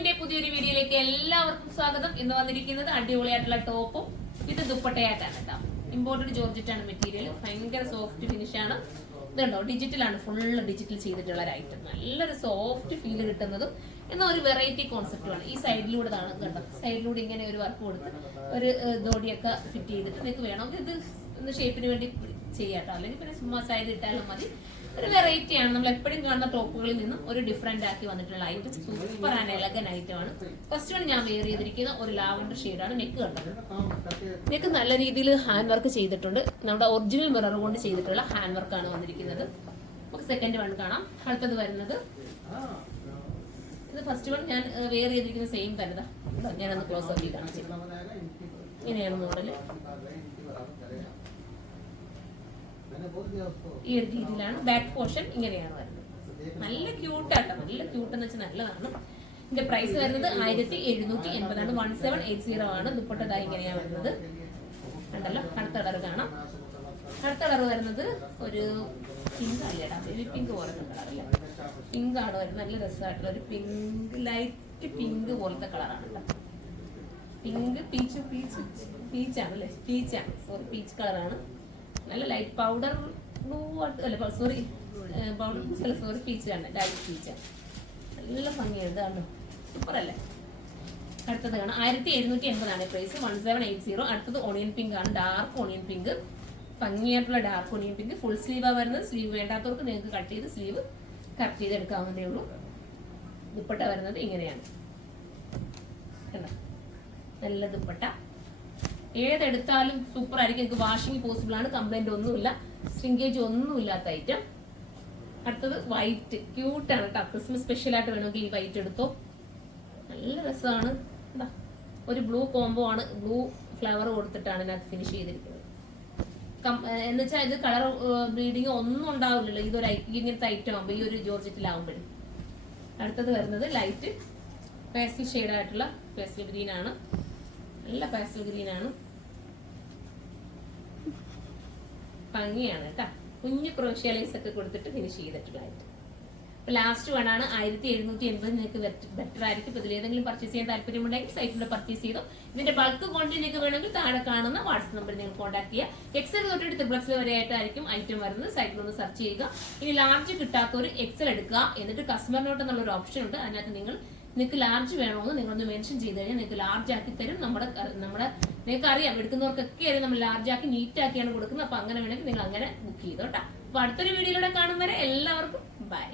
ഷോപ്പിന്റെ പുതിയൊരു വീഡിയോയിലേക്ക് എല്ലാവർക്കും സ്വാഗതം. ഇന്ന് വന്നിരിക്കുന്നത് അടിപൊളിയായിട്ടുള്ള ടോപ്പും ഇത് ദുപ്പട്ടയായിട്ടാണ് കേട്ടോ. ഇമ്പോർട്ടഡ് ജോർജറ്റ് ആണ് മെറ്റീരിയൽ. ഭയങ്കര സോഫ്റ്റ് ഫിനിഷ് ആണ്. ഇതുണ്ടോ, ഡിജിറ്റലാണ്, ഫുള്ള് ഡിജിറ്റൽ ചെയ്തിട്ടുള്ള ഒരു ഐറ്റം. നല്ലൊരു സോഫ്റ്റ് ഫീൽ കിട്ടുന്നതും എന്നാൽ ഒരു വെറൈറ്റി കോൺസെപ്റ്റുമാണ്. ഈ സൈഡിലൂടെ കണ്ടോ, സൈഡിലൂടെ ഇങ്ങനെ ഒരു വർക്ക് കൊടുത്ത് ഒരു ദോടിയൊക്കെ ഫിറ്റ് ചെയ്തിട്ട് നിങ്ങൾക്ക് വേണമെങ്കിൽ ഇത് ഒന്ന് ഷേപ്പിന് വേണ്ടി ചെയ്യാട്ടോ, അല്ലെങ്കിൽ പിന്നെ ചുമ്മാ സൈഡ് ഇട്ടാലും മതി. ഒരു വെറൈറ്റി ആണ്. നമ്മൾ എപ്പോഴും കാണുന്ന ടോപ്പുകളിൽ നിന്നും ഒരു ഡിഫറെന്റ് ആക്കി വന്നിട്ടുള്ള item. Super and elegant item ആണ്. ഫസ്റ്റ് വൺ ഞാൻ വെയർ ചെയ്തിരിക്കുന്ന ഒരു ലാവൻഡർ ഷെയ്ഡാണ്. നെക്ക് കണ്ടത്, നെക്ക് നല്ല രീതിയിൽ ഹാൻഡ് വർക്ക് ചെയ്തിട്ടുണ്ട്. നമ്മുടെ ഒറിജിനൽ മിറർ കൊണ്ട് ചെയ്തിട്ടുള്ള ഹാൻഡ് വർക്കാണ് വന്നിരിക്കുന്നത്. നമുക്ക് സെക്കൻഡ് വൺ കാണാം. അടുത്തത് വരുന്നത് ഇത് ഫസ്റ്റ് വൺ ഞാൻ വെയർ ചെയ്തിരിക്കുന്ന സെയിം തന്നെ. ഞാനൊന്ന് ക്ലോസ് ആക്കി കാണിച്ചു. ഇങ്ങനെയാണ് മോഡല്. ഈ ഒരു രീതിയിലാണ് ബാക്ക് പോർഷൻ. ഇങ്ങനെയാണ് വരുന്നത്. നല്ല ക്യൂട്ടാട്ടോ, നല്ല ക്യൂട്ട് എന്ന് വെച്ചാൽ നല്ലതാണ്. ഇതിന്റെ പ്രൈസ് വരുന്നത് 1780 1780 ആണ്. ദുപ്പട്ട ഇങ്ങനെയാണ് വരുന്നത്. കണ്ടല്ലോ. അടുത്ത കളർ കാണാം. അടുത്ത കളർ വരുന്നത് ഒരു പിങ്ക് അല്ലേടാ, ബേബി പിങ്ക് പോലത്തെ കളറല്ലേ, പിങ്ക് ആണ് വരുന്നത്. നല്ല രസമായിട്ടുള്ള ഒരു പിങ്ക്, ലൈറ്റ് പിങ്ക് പോലത്തെ കളറാണ് കേട്ടോ. പിങ്ക് പീച്ചാണ് അല്ലേ, പീച്ചാണ്, സോറി, പീച്ച് കളറാണ്. നല്ല ലൈറ്റ് പൗഡർ ബ്ലൂ അല്ല, സോറി പൗഡർ അല്ല, സോറി, പീച്ചാണ്, ലൈറ്റ് പീച്ചാണ്. നല്ല ഭംഗിയുണ്ട് കേട്ടോ, സൂപ്പർ അല്ലേ. അടുത്തത് കാണാം. 1780 ആണ് പ്രൈസ്, 1780. അടുത്തത് ഓണിയൻ പിങ്ക് ആണ്, ഡാർക്ക് ഓണിയൻ പിങ്ക്. ഭംഗിയായിട്ടുള്ള ഡാർക്ക് ഓണിയൻ പിങ്ക്. ഫുൾ സ്ലീവാണ് വരുന്നത്. സ്ലീവ് വേണ്ടാത്തവർക്ക് നിങ്ങൾക്ക് കട്ട് ചെയ്ത് സ്ലീവ് കറക്റ്റ് ചെയ്തെടുക്കാവുന്നതേ ഉള്ളൂ. ദുപ്പട്ട വരുന്നത് ഇങ്ങനെയാണ് കണ്ടോ, നല്ല ദുപ്പട്ട. ഏതെടുത്താലും സൂപ്പർ ആയിരിക്കും. നിങ്ങൾക്ക് വാഷിംഗ് പോസിബിൾ ആണ്. കംപ്ലൈന്റ് ഒന്നുമില്ല, സ്ട്രിങ്കേജ് ഒന്നുമില്ലാത്ത ഐറ്റം. അടുത്തത് വൈറ്റ്, ക്യൂട്ടാണ് കേട്ടോ. ക്രിസ്മസ് സ്പെഷ്യൽ ആയിട്ട് വേണമെങ്കിൽ ഈ വൈറ്റ് എടുത്തോ. നല്ല രസമാണ്. ഒരു ബ്ലൂ കോംബോ ആണ്. ബ്ലൂ ഫ്ലവർ കൊടുത്തിട്ടാണ് ഇതിനകത്ത് ഫിനിഷ് ചെയ്തിരിക്കുന്നത്. എന്നുവെച്ചാൽ ഇത് കളർ ബ്ലീഡിങ് ഒന്നും ഉണ്ടാവില്ലല്ലോ ഇതൊരു ഇങ്ങനത്തെ ഐറ്റം ആകുമ്പോൾ, ഈ ഒരു ജോർജറ്റിലാവുമ്പോഴും. അടുത്തത് വരുന്നത് ലൈറ്റ് പേസ്റ്റൽ ഷെയ്ഡായിട്ടുള്ള പേസ്റ്റൽ ഗ്രീൻ ആണ്. നല്ല പാസ്റ്റൽ ഗ്രീൻ ആണ്. ഭംഗിയാണ് കേട്ടോ. കുഞ്ഞു ക്രോഷ്യാലൈസ് ഒക്കെ കൊടുത്തിട്ട് ഫിനിഷ് ചെയ്തിട്ടുള്ള ഐറ്റം. ലാസ്റ്റ് വൺ ആണ് 1780. നിങ്ങൾക്ക് ബെറ്റർ ആയിരിക്കും. ഇതിൽ ഏതെങ്കിലും പർച്ചേസ് ചെയ്യാൻ താല്പര്യമുണ്ടെങ്കിൽ സൈറ്റിൽ പർച്ചേസ് ചെയ്തോ. ഇതിന്റെ ബൾക്ക് ക്വാണ്ടിറ്റി നിങ്ങൾക്ക് വേണമെങ്കിൽ താഴെ കാണുന്ന വാട്സ്ആപ്പ് നമ്പറിൽ നിങ്ങൾ കോൺടാക്ട് ചെയ്യുക. എക്സൽ തൊട്ടിട്ട് ത്രിപ്ലക്സ് വരെ ആയിട്ടായിരിക്കും ഐറ്റം വരുന്നത്. സൈറ്റിൽ ഒന്ന് സെർച്ച് ചെയ്യുക. ഇനി ലാർജ് കിട്ടാത്തവർ എക്സൽ എടുക്കുക. എന്നിട്ട് കസ്റ്റമർ നോട്ട് എന്നുള്ള ഒരു ഓപ്ഷൻ ഉണ്ട്. അതിനകത്ത് നിങ്ങൾക്ക് ലാർജ് വേണമെന്ന് നിങ്ങളൊന്ന് മെൻഷൻ ചെയ്ത് കഴിഞ്ഞാൽ നിങ്ങൾക്ക് ലാർജ് ആക്കി തരും. നമ്മുടെ നിങ്ങൾക്ക് അറിയാം, എടുക്കുന്നവർക്കൊക്കെ അറിയാം നമ്മൾ ലാർജ് ആക്കി നീറ്റ് ആക്കിയാണ് കൊടുക്കുന്നത്. അപ്പൊ അങ്ങനെ വേണമെങ്കിൽ നിങ്ങൾ അങ്ങനെ ബുക്ക് ചെയ്തോ കേട്ടോ. അപ്പൊ അടുത്തൊരു വീഡിയോയിലൂടെ കാണും വരെ എല്ലാവർക്കും ബൈ.